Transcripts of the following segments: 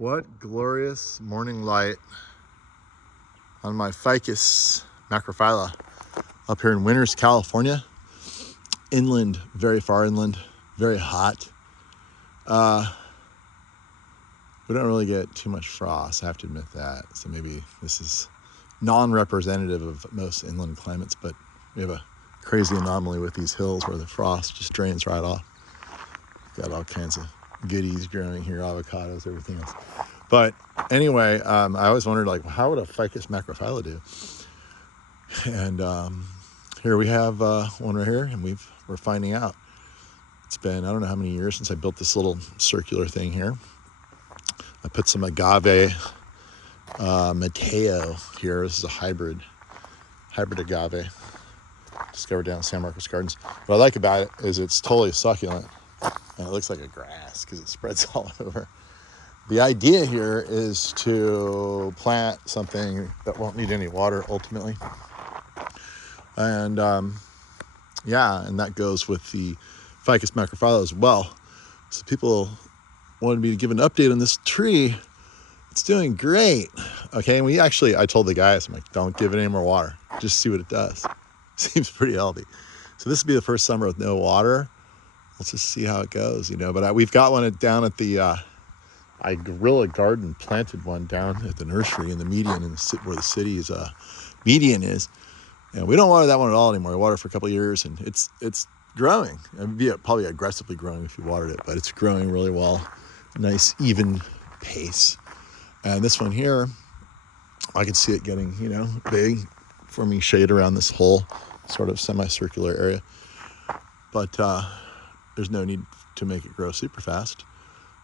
What glorious morning light on my Ficus macrophylla up here in Winters, California. Inland, very far inland, very hot. We don't really get too much frost, I have to admit that. So maybe this is non-representative of most inland climates, but we have a crazy anomaly with these hills where the frost just drains right off. Got all kinds of goodies growing here, avocados, everything else. But anyway, I always wondered, like, how would a Ficus macrophylla do? And here we have one right here, and we're finding out. It's been, I don't know how many years since I built this little circular thing here. I put some agave Mateo here. This is a hybrid agave discovered down in San Marcos Gardens. What I like about it is it's totally succulent, and it looks like a grass because it spreads all over. The idea here is to plant something that won't need any water ultimately. And and that goes with the Ficus macrophylla as well. So people wanted me to give an update on this tree. It's doing great. Okay, and I told the guys, I'm like, don't give it any more water. Just see what it does. Seems pretty healthy. So this will be the first summer with no water. Let's just see how it goes, But we've got one down at the I guerrilla garden planted one down at the nursery in the median where the city's median is. And we don't water that one at all anymore. We water for a couple of years, and it's growing. It'd be probably aggressively growing if you watered it, but it's growing really well. Nice, even pace. And this one here, I can see it getting, big, forming shade around this whole sort of semicircular area. But there's no need to make it grow super fast.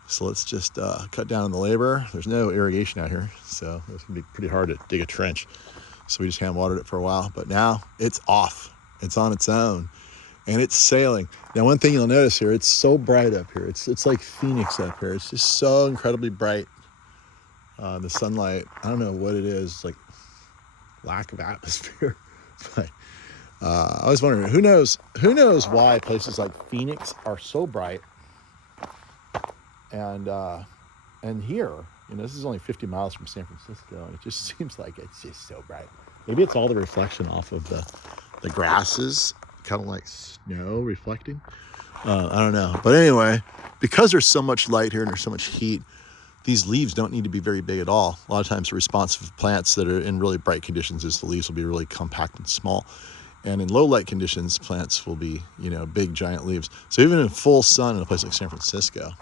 So let's just cut down on the labor. There's no irrigation out here, so it's gonna be pretty hard to dig a trench. So we just hand watered it for a while, but now it's off. It's on its own, and it's sailing. Now, one thing you'll notice here, it's so bright up here. It's like Phoenix up here. It's just so incredibly bright. The sunlight, I don't know what it is, like lack of atmosphere. But I was wondering, who knows why places like Phoenix are so bright, and here, this is only 50 miles from San Francisco, and it just seems like it's just so bright. Maybe it's all the reflection off of the grasses, kind of like snow reflecting. I don't know. But anyway, because there's so much light here and there's so much heat, these leaves don't need to be very big at all. A lot of times the response of plants that are in really bright conditions is the leaves will be really compact and small. And in low light conditions, plants will be, big, giant leaves. So even in full sun in a place like San Francisco,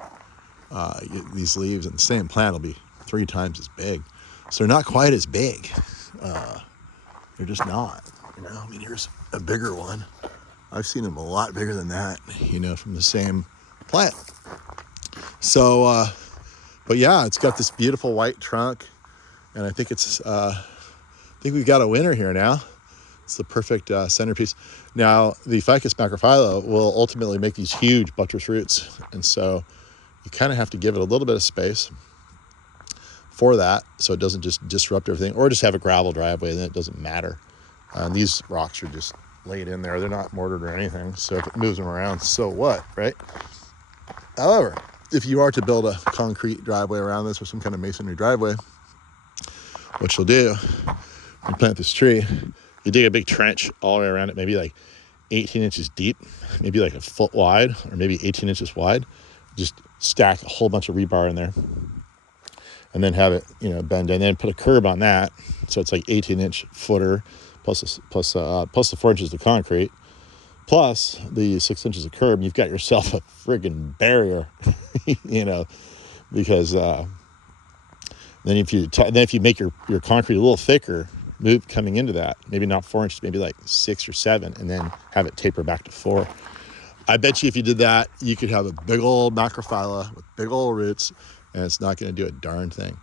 these leaves in the same plant will be 3 times as big. So they're not quite as big. They're just not. Here's a bigger one. I've seen them a lot bigger than that, from the same plant. So, but yeah, it's got this beautiful white trunk, and I think we've got a winner here now. It's the perfect centerpiece. Now, the Ficus macrophylla will ultimately make these huge buttress roots, and so you kind of have to give it a little bit of space for that, so it doesn't just disrupt everything, or just have a gravel driveway, and then it doesn't matter. And these rocks are just laid in there. They're not mortared or anything, so if it moves them around, so what, right? However, if you are to build a concrete driveway around this or some kind of masonry driveway, what you'll do, you plant this tree, you dig a big trench all the way around it, maybe like 18 inches deep, maybe like a foot wide, or maybe 18 inches wide. Just stack a whole bunch of rebar in there, and then have it, bend, and then put a curb on that, so it's like 18-inch footer plus the 4 inches of concrete, plus the 6 inches of curb. You've got yourself a friggin' barrier, because then if you make your concrete a little thicker, coming into that, maybe not 4 inches, maybe like 6 or 7, and then have it taper back to 4. I bet you if you did that, you could have a big old macrophylla with big old roots, and it's not going to do a darn thing,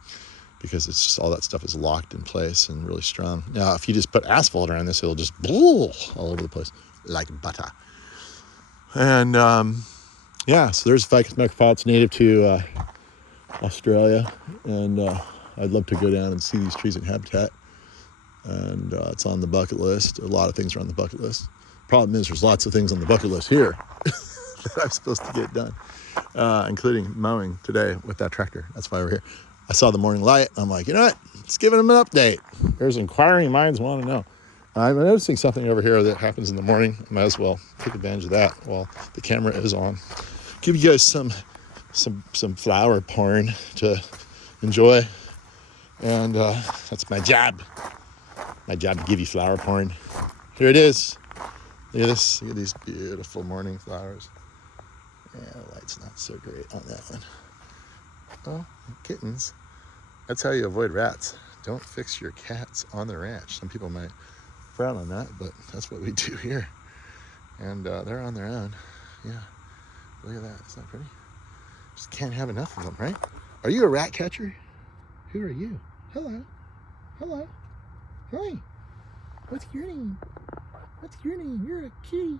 because it's just all that stuff is locked in place and really strong. Now, if you just put asphalt around this, it'll just all over the place like butter. And so there's Ficus macrophylla. It's native to Australia, and I'd love to go down and see these trees in habitat. And it's on the bucket list. A lot of things are on the bucket list. Problem is, there's lots of things on the bucket list here that I'm supposed to get done, including mowing today with that tractor. That's why we're here. I saw the morning light. I'm like, you know what? Let's give them an update. There's inquiring minds want to know. I'm noticing something over here that happens in the morning. Might as well take advantage of that while the camera is on. Give you guys some flower porn to enjoy. And that's my job. My job to give you flower porn. Here it is. Look at this. Look at these beautiful morning flowers. Yeah, the light's not so great on that one. Oh, kittens. That's how you avoid rats. Don't fix your cats on the ranch. Some people might frown on that, but that's what we do here. And they're on their own. Yeah. Look at that. Isn't that pretty? Just can't have enough of them, right? Are you a rat catcher? Who are you? Hello. Hello. Hi. What's your name? What's your name? You're a kitty.